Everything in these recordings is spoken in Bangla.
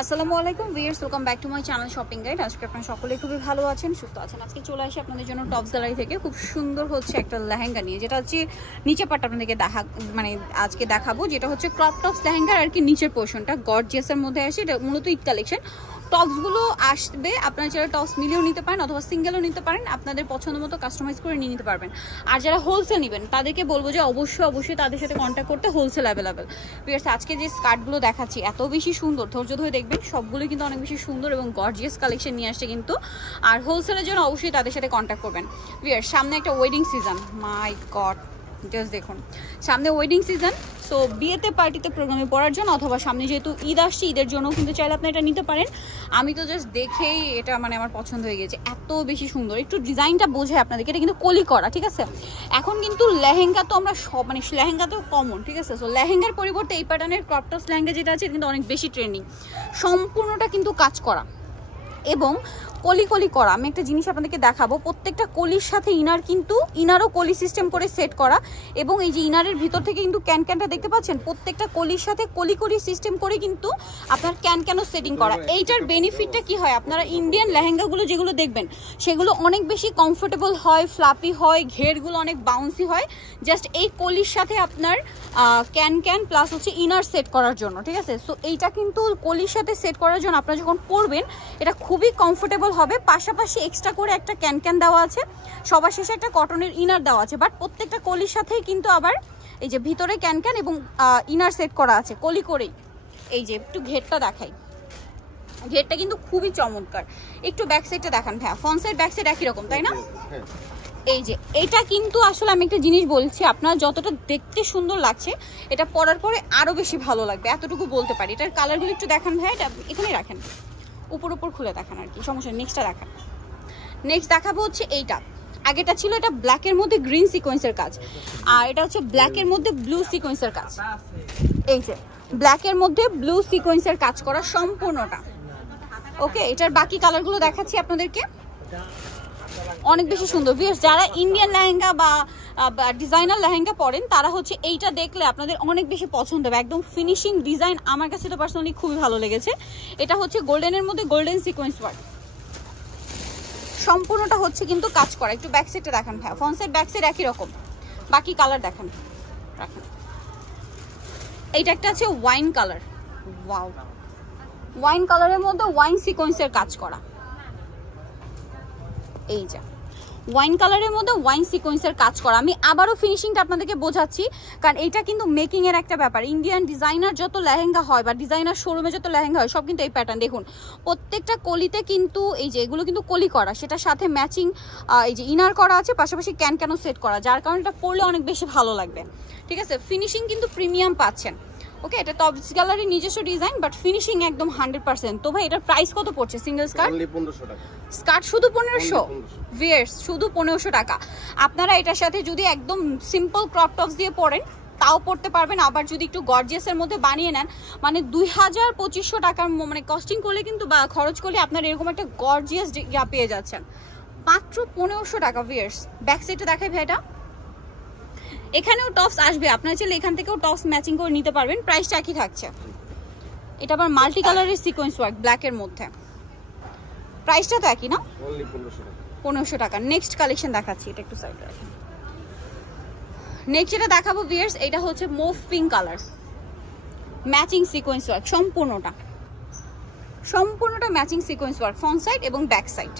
আসসালামু আলাইকুম viewers, welcome back to my channel shopping guide. আজকে আপনারা সকলে খুবই ভালো আছেন, সুস্থ আছেন। আজকে চলে আসি আপনাদের জন্য টপস গ্যালারি থেকে খুব সুন্দর হচ্ছে একটা লেহেঙ্গা নিয়ে, যেটা হচ্ছে নিচে পাটটা আপনাদেরকে আজকে দেখাবো, যেটা হচ্ছে ক্রপ টপস লেহেঙ্গার আর কি। নিচের পোর্শনটা গর্জিয়াসের মধ্যে আসে, এটা মূলত ঈদ কালেকশন। টপসগুলো আসবে, আপনারা যারা টপস মিলিয়েও নিতে পারেন অথবা সিঙ্গেলও নিতে পারেন, আপনাদের পছন্দ মতো কাস্টমাইজ করে নিয়ে নিতে পারবেন। আর যারা হোলসেল নেবেন তাদেরকে বলবো যে অবশ্যই তাদের সাথে কন্ট্যাক্ট করতে, হোলসেল অ্যাভেলেবেল। ভিউয়ার্স, আজকে যে স্কার্টগুলো দেখাচ্ছি এত বেশি সুন্দর, ধৈর্য ধরে দেখবেন, সবগুলো কিন্তু অনেক বেশি সুন্দর এবং গর্জিয়াস কালেকশন নিয়ে আসছে কিন্তু। আর হোলসেলের জন্য অবশ্যই তাদের সাথে কন্ট্যাক্ট করবেন। ভিউয়ার্স, সামনে একটা ওয়েডিং সিজন, মাই গড, জাস্ট দেখুন, সামনে ওয়েডিং সিজন। সো বিয়েতে, পার্টিতে, প্রোগ্রামে পড়ার জন্য, অথবা সামনে যেহেতু ঈদ আসছে, ঈদের জন্য কিন্তু চাইলে আপনি এটা নিতে পারেন। আমি তো জাস্ট দেখেই এটা আমার পছন্দ হয়ে গেছে, এত বেশি সুন্দর। একটু ডিজাইনটা বোঝায় আপনাদেরকে, এটা কিন্তু কলি করা, ঠিক আছে। এখন কিন্তু লেহেঙ্গা তো আমরা সব লেহেঙ্গা তো কমন, ঠিক আছে। সো লেহেঙ্গার পরিবর্তে এই প্যাটার্নের ক্রপ টপস লেহেঙ্গা যেটা আছে কিন্তু অনেক বেশি ট্রেন্ডিং। সম্পূর্ণটা কিন্তু কাজ করা এবং কলি করা। আমি একটা জিনিস আপনাদেরকে দেখাবো, প্রত্যেকটা কলির সাথে ইনার, কিন্তু ইনারও কলি সিস্টেম করে সেট করা। এবং এই যে ইনারের ভিতর থেকে কিন্তু ক্যানটা দেখতে পাচ্ছেন, প্রত্যেকটা কলির সাথে কলি সিস্টেম করে কিন্তু আপনার ক্যানও সেটিং করা। এইটার বেনিফিটটা কি হয়, আপনারা ইন্ডিয়ান লেহেঙ্গাগুলো যেগুলো দেখবেন সেগুলো অনেক বেশি কমফোর্টেবল হয়, ফ্লাপি হয়, ঘেরগুলো অনেক বাউন্সি হয়, জাস্ট এই কলির সাথে আপনার ক্যান প্লাস হচ্ছে ইনার সেট করার জন্য, ঠিক আছে। সো এইটা কিন্তু কলির সাথে সেট করার জন্য আপনারা যখন পরবেন এটা খুবই কমফোর্টেবল হবে। পাশাপাশি এক্সট্রা করে একটা ক্যান দেওয়া আছে, সবার শেষে একটা কটনের ইনার দেওয়া আছে। বাট প্রত্যেকটা কলির সাথেই কিন্তু আবার এই যে ভিতরে ক্যান এবং ইনার সেট করা আছে কলি করেই। এই যে একটু ঘেরটা দেখাই, ঘেরটা কিন্তু খুবই চমৎকার। একটু ব্যাক সাইডটা দেখান ভাইয়া, ফ্রন্ট সাইড ব্যাক সাইড একই রকম, তাই না? এই যে এটা কিন্তু আসলে আমি একটা জিনিস বলছি, আপনার যতটা দেখতে সুন্দর লাগছে এটা পরার পরে আরো বেশি ভালো লাগবে, এতটুকু বলতে পারি। এটার কালারগুলো একটু দেখান ভাইয়া, এটা এখানেই রাখেন, উপর খুলে দেখান আর কি, সমস্যা। নেক্সটটা দেখান। নেক্সট দেখাবো হচ্ছে এইটা। আগেটা ছিল এটা ব্ল্যাকের মধ্যে গ্রিন সিকোয়েন্সের কাজ, আর এটা হচ্ছে ব্ল্যাকের মধ্যে ব্লু সিকোয়েন্সের কাজ। এই যে ব্ল্যাকের মধ্যে ব্লু সিকোয়েন্সের কাজ করা সম্পূর্ণটা। ওকে, এটার বাকি কালারগুলো দেখাচ্ছি আপনাদেরকে, অনেক বেশি সুন্দর। ভিউয়ার্স, যারা ইন্ডিয়ান লেহেঙ্গা বা ডিজাইনার লেহেঙ্গা পরেন তারা হচ্ছে এইটা দেখলে আপনাদের অনেক বেশি পছন্দ হবে। একদম ফিনিশিং ডিজাইন, আমার কাছে তো পার্সোনালি খুবই ভালো লেগেছে। এটা হচ্ছে গোল্ডেনের মধ্যে গোল্ডেন সিকোয়েন্স ওয়ার্ক, সম্পূর্ণটা হচ্ছে কিন্তু কাজ করা। একটু ব্যাক সাইডটা দেখান ভাইয়া, ফ্রন্ট সাইড ব্যাক সাইড একই রকম। বাকি কালার দেখান, রাখেন। এইটা একটা আছে ওয়াইন কালার, ওয়াও, ওয়াইন কালারের মধ্যে ওয়াইন সিকোয়েন্সের কাজ করা। এই যে ওয়াইন কালারের মধ্যে ওয়াইন সিকোয়েন্সের কাজ করা। আমি আবারও ফিনিশিংটা আপনাদেরকে বোঝাচ্ছি, কারণ এইটা কিন্তু মেকিং এর একটা ব্যাপার। ইন্ডিয়ান ডিজাইনার যত লেহেঙ্গা হয় বা ডিজাইনার শোরুমে যত লেহেঙ্গা হয় সব কিন্তু এই প্যাটার্ন। দেখুন প্রত্যেকটা কলিতে কিন্তু এই যে এগুলো কিন্তু কলি করা, সেটার সাথে ম্যাচিং এই যে ইনার করা আছে, পাশাপাশি ক্যানও সেট করা, যার কারণে এটা পরলে অনেক বেশি ভালো লাগবে, ঠিক আছে। ফিনিশিং কিন্তু প্রিমিয়াম পাচ্ছেন। ওকে, এটা টপস গ্যালারির নিজস্ব ডিজাইন, বাট ফিনিশিং একদম 100%। তো ভাই এটার প্রাইস কত পড়ছে সিঙ্গেল স্কার্ট? 1500 টাকা। স্কার্ট শুধু 1500, ভিউয়ার্স, শুধু 1500 টাকা। আপনারা এটার সাথে যদি একদম সিম্পল ক্রপ টপস দিয়ে পরেন তাও পড়তে পারবেন, আবার যদি একটু গর্জিয়াসের মধ্যে বানিয়ে নেন, মানে 2000-2500 টাকার মানে কস্টিং করলে কিন্তু বা খরচ করলে আপনার এরকম একটা গর্জিয়াস ইয়া পেয়ে যাচ্ছেন মাত্র 1500 টাকা। ভিউয়ার্স, ব্যাক সাইডটা দেখাই ভাই, এটা এখানেও টপস আসবে, আপনারা চাইলে এখান থেকেও টপস ম্যাচিং করে নিতে পারবেন, প্রাইসটা একই থাকছে। এটা আবার মাল্টি কালারের সিকোয়েন্স ওয়ার্ক ব্ল্যাকের মধ্যে, প্রাইসটা তো একই না, 1500 টাকা। নেক্সট কালেকশন দেখাচ্ছি, এটা একটু সাইডে রাখেন। নেক্সট যেটা দেখাবো ভিউয়ার্স, এটা হচ্ছে mauve pink colour, matching sequence work, সম্পূর্ণটা matching sequence work, front side এবং ব্যাক সাইড।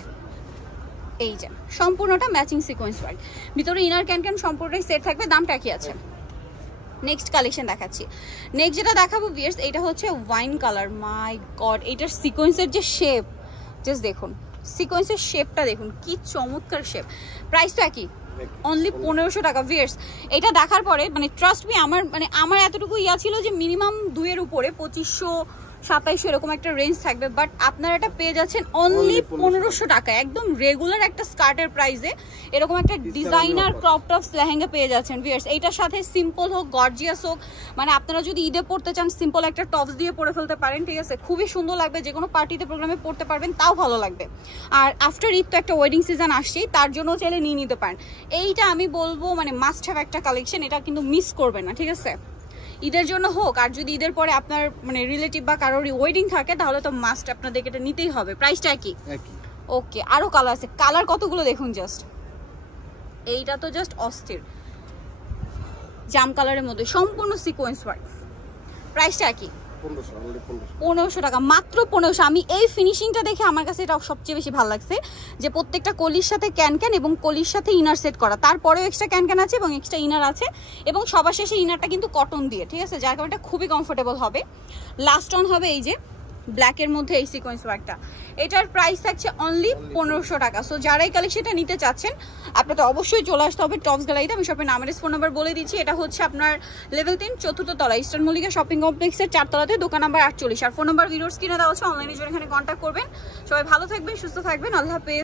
এই যে সম্পূর্ণটা ম্যাচিং সিকোয়েন্স ওয়ার্ক, ভিতরে ইনার ক্যান সম্পূর্ণটাই সেট থাকবে, দামটা কি আছে। নেক্সট কালেকশন দেখাচ্ছি। নেক্সট যেটা দেখাবো ভিউয়ার্স, এটা হচ্ছে ওয়াইন কালার, মাই গড, এটার সিকোয়েন্সের যে শেপ, জাস্ট দেখুন সিকোয়েন্সের শেপটা দেখুন, কি চমৎকার শেপ। প্রাইস তো একই, অনলি 1500 টাকা। ভিউয়ার্স, এটা দেখার পরে মানে ট্রাস্ট মি, আমার এতটুকু ইয়া ছিল যে মিনিমাম 2 এর উপরে 2500-2700 এরকম একটা রেঞ্জ থাকবে, বাট আপনারা এটা পেয়ে যাচ্ছেন অনলি 1500 টাকা, একদম রেগুলার একটা স্কার্টের প্রাইসে এরকম একটা ডিজাইনার ক্রপ টপস লেহেঙ্গা পেয়ে যাচ্ছেন। ভিউয়ার্স, এইটার সাথে সিম্পল হোক গর্জিয়াস হোক, মানে আপনারা যদি ঈদে পড়তে চান সিম্পল একটা টপস দিয়ে পরে ফেলতে পারেন, ঠিক আছে, খুবই সুন্দর লাগবে, যে কোনো পার্টিতে প্রোগ্রামে পড়তে পারবেন, তাও ভালো লাগবে। আর আফটার ঈদ তো একটা ওয়েডিং সিজন আসছেই, তার জন্য চাইলে নিয়ে নিতে পারেন। এইটা আমি বলবো মানে মাস্ট হ্যাভ একটা কালেকশন, এটা কিন্তু মিস করবেন না, ঠিক আছে। ঈদের জন্য হোক, আর যদি ঈদের পরে আপনার মানে রিলেটিভ বা কারোর ওয়েডিং থাকে তাহলে তো মাস্ট আপনাদেরকে এটা নিতেই হবে। প্রাইসটা কি? ওকে, আরো কালার আছে, কালার কতগুলো দেখুন জাস্ট। এইটা তো জাস্ট অস্থির, জাম কালারের মধ্যে সম্পূর্ণ সিকোয়েন্স ওয়ার্ক। প্রাইসটা কি? 1500 টাকা, মাত্র 1500। আমি এই ফিনিশিংটা দেখে আমার কাছে এটা সবচেয়ে বেশি ভালো লাগছে, যে প্রত্যেকটা কলির সাথে ক্যান এবং কলির সাথে ইনার সেট করা, তারপরেও এক্সট্রা ক্যান আছে এবং এক্সট্রা ইনার আছে, এবং সবার শেষে ইনারটা কিন্তু কটন দিয়ে, ঠিক আছে, যার কারণে এটা খুবই কমফোর্টেবল হবে। লাস্ট অন হবে এই যে ব্ল্যাকের মধ্যে এই সিকোয়েন্স ওয়ার্কটা, এটার প্রাইস থাকছে অনলি 1500 টাকা। সো যারা এই কালেকশনটা নিতে চাচ্ছেন আপনাদের অবশ্যই চলে আসতে হবে টপস গ্যালারিতে। আমি শপের নামের ফোন নাম্বার বলে দিচ্ছি, এটা হচ্ছে আপনার লেভেল 3 চতুর্থ তলা ইস্টার্ন মল্লিকা শপিং কমপ্লেক্সের 4 তলাতে, দোকান নাম্বার 48, আর ফোন নাম্বার ভিডিওর স্ক্রিনে দেওয়া আছে, অনলাইনে জন্য এখানে কন্ট্যাক্ট করবেন। সবাই ভালো থাকবেন, সুস্থ থাকবেন, আল্লাহ হাফেজ।